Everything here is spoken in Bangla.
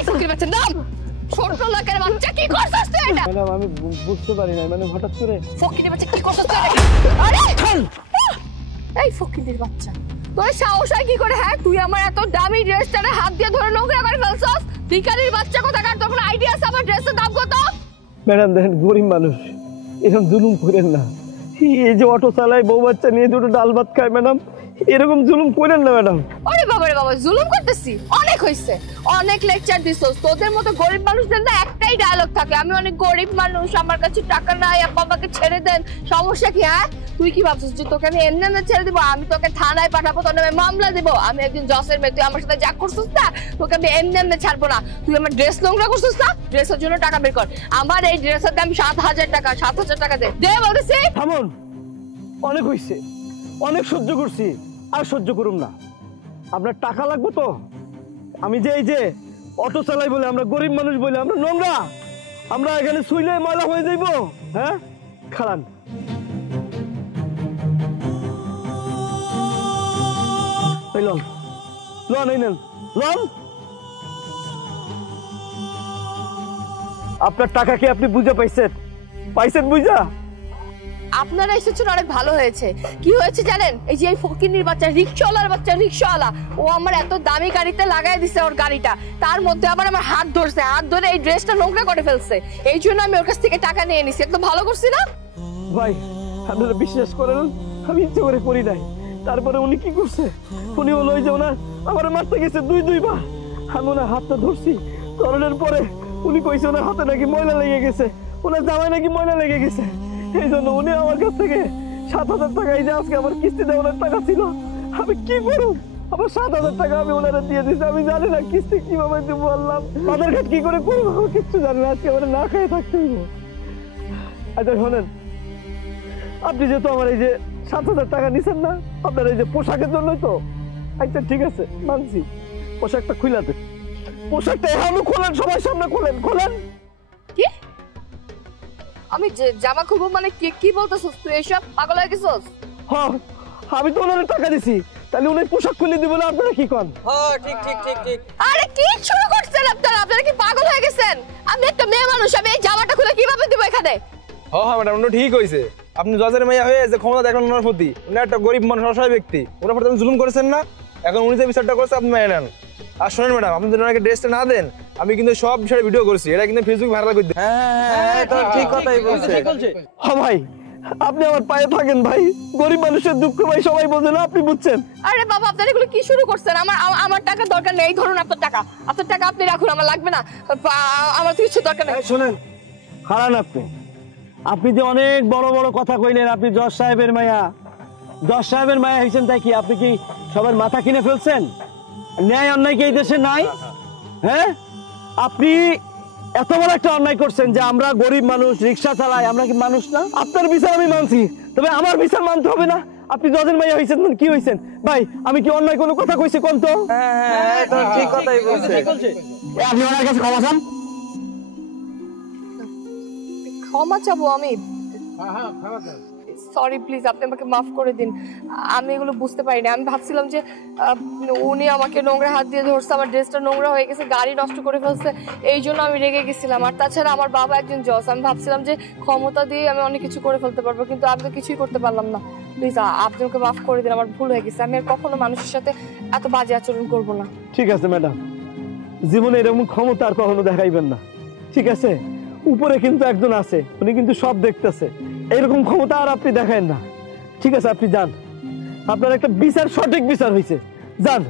এই ফকির বাচ্চা নাম ছোট লোকের বাচ্চা কি করছস তুই এটা ম্যাডাম আমি বুঝতে পারি না মানে হঠাৎ করে ফকিরের বাচ্চা কি করছস তুই আরে এই ফকিরের বাচ্চা তোর সাহস হয় কি করে হ্যাঁ তুই আমার এত দামি ড্রেসটারে হাত দিয়ে ধরে নোংরা করে ফেলছস ভিখারির বাচ্চা কোথাকার তোর কোনো আইডিয়া আছে আমার ড্রেসের দাম কত ম্যাডাম দেখেন গরিব মানুষ এরকম জুলুম করেন না এই যে অটো চালায় বউ বাচ্চা নিয়ে দুটো ডাল ভাত খায় ম্যাডাম এরকম জুলুম করেন না ম্যাডাম আরে বাবা রে বাবা জুলুম করতেছি অনেক হইছে অনেক লেকচার দিছস তোদের মতো গরিব মানুষদের না একটাই ডায়লগ থাকে আমি অনেক গরিব মানুষ আমার কাছে টাকা নাই আপা আমাকে ছেড়ে দেন সমস্যা কি হ্যাঁ তুই কি ভাবছিস যে তোকে আমি এমনি না ছেড়ে দিব আমি তোকে থানায় পাঠাবো তোর নামে মামলা দেব আমি একদিন জসের মেয়ে তুই আমার সাথে যা করছিস না তোকে আমি এমনি ছাড়বো না তুই আমার ড্রেস নোংরা করছিস না ড্রেসের জন্য টাকা বের কর আমার এই ড্রেসের দাম 7,000 টাকা 7,000 টাকা দে বলতেছি থামুন অনেক হইছে অনেক সহ্য করছি আর সহ্য করুম না আপনার টাকা লাগবে তো আমি যে এই যে অটো চালাই বলে আমরা গরিব মানুষ বলে আমরা নোংরা আমরা এখানে শুইলে ময়লা হয়ে যাইব হ্যাঁ খারান এই লন লন এই নেন লন আপনার টাকা কি আপনি বুঝে পাইছেন বুঝা আপনারা এসেছেন অনেক ভালো হয়েছে কি হয়েছে জানেন এই যে এই ফকিরনির বাচ্চা রিকশাওয়ালা ও আমার এত দামি গাড়িতে লাগাই দিছে ওর গাড়িটা তার মধ্যে আবার আমার হাত ধরে এই ড্রেসটা নোংরা করে ফেলছে এই জন্য আমি ওর কাছ থেকে টাকা নিয়ে নিছি একদম ভালো করছি না ভাই আপনারা বিশ্বাস করেন আমি ইচ্ছে করে করি নাই তারপরে উনি কি করছে উনি হলো ওই যে ওনার আমার মারতে গেছে দুইবার আমি ওনার হাতটা ধরছি ধরানোর পরে উনি কইছে ওনার হাতে নাকি ময়লা লেগে গেছে ওনার জামায় নাকি ময়লা লেগে গেছে এই জন্য উনি আমার কাছ থেকে 7,000 টাকা এই যে আজকে আমার কিস্তি দেওয়ার টাকা ছিল আমি কি করব আমার 7,000 টাকা আমি ওনারা দিয়ে দিয়েছি আমি জানি না কিস্তি কিভাবে দেবো বললাম বাজার ঘাট কি করে করবো কিচ্ছু জানি না আজকে আমার না খেয়ে থাকতে হইব আচ্ছা শোনেন আপনি যেহেতু আমার এই যে 7,000 টাকা নিছেন না আপনার এই যে পোশাকের জন্যই তো আচ্ছা ঠিক আছে মানছি পোশাকটা খুলে দেন পোশাকটা এখনো খোলেন সবাই সামনে খোলেন কি আমি জামা খুলবো মানে কি বলতেছস তুই এসব পাগল হয়ে গেছস হ্যাঁ আমি তো ওনার টাকা দিছি তাহলে উনি পোশাক খুলে দিব না আপনারা কি কোন হ্যাঁ ঠিক আরে কি শুরু করছেন আপনারা কি পাগল হয়ে গেছেন আমি একটা মেয়ে মানুষ আমি এই জামাটা খুলে কিভাবে দিব এখানে হ্যাঁ ম্যাডাম ওটা ঠিক হইছে আপনি জজের মেয়ে হয়ে যে ক্ষমতা দেখেন ওনার প্রতি উনি একটা গরিব মানুষ অসহায় ব্যক্তি ওনার প্রতি জুলুম করেছেন না এখন উনি যে বিচারটা করছে আপনি মেনে নেন আর শোনেন ম্যাডাম আপনি যদি ওনাকে ড্রেসটা না দেন আমি কিন্তু সব বিষয়ে ভিডিও করছি এটা কিন্তু ফেসবুক ভাইরাল করে দিই হ্যাঁ ঠিক কথাই বলছে হ্যাঁ ভাই আপনি আমার পায়ে থাকেন ভাই গরিব মানুষের দুঃখ ভাই সবাই বোঝে না আপনি বুঝছেন আরে বাবা আপনারা এগুলো কি শুরু করছেন আমার টাকা দরকার নেই ধরুন আপনার টাকা আপনি রাখুন আমার লাগবে না আমার কিছু দরকার নেই শুনেন হারান আপনি যে অনেক বড় বড় কথা কইলেন আপনি জজ সাহেবের মায়া হয়েছেন তাই কি আপনি কি সবার মাথা কিনে ফেলছেন ন্যায় অন্যায় কি এই দেশে নাই হ্যাঁ আপনি এত বড় একটা অন্যায় করছেন যে আমরা গরিব মানুষ রিক্সা চালাই আমরা কি মানুষ না আপনার বিচার আমি মানছি তবে আমার বিচার মানতে হবে না আপনি জজের মাইয়া হয়েছেন কি হয়েছেন ভাই আমি কি অন্যায় কোনো কথা কইছি কোন তো হ্যাঁ ঠিক কথাই বলছে আপনি ওনার কাছে ক্ষমা চান ক্ষমা চাবো আমি সরি প্লিজ আপনি আমাকে মাফ করে দিন আমি এগুলো বুঝতে পারিনি আমি ভাবছিলাম যে উনি আমাকে নোংরা হাত দিয়ে ধরছে আমার ড্রেসটা নোংরা হয়ে গেছে গাড়ি নষ্ট করে ফেলছে এই জন্য আমি রেগে গেছিলাম আর তাছাড়া আমার বাবা একজন জজ আমি ভাবছিলাম যে ক্ষমতা দিয়ে আমি অনেক কিছু করে ফেলতে পারবো কিন্তু আমি তো কিছুই করতে পারলাম না প্লিজ আপনি আমাকে মাফ করে দিন আমার ভুল হয়ে গেছে আমি আর কখনো মানুষের সাথে এত বাজে আচরণ করবো না ঠিক আছে ম্যাডাম জীবনে এরকম ক্ষমতা আর কখনো দেখাইবেন না ঠিক আছে উপরে কিন্তু একজন আছে উনি কিন্তু সব দেখতেছে এইরকম ক্ষমতা আর আপনি দেখায়েন না ঠিক আছে আপনি যান আপনার একটা বিচার সঠিক বিচার হয়েছে যান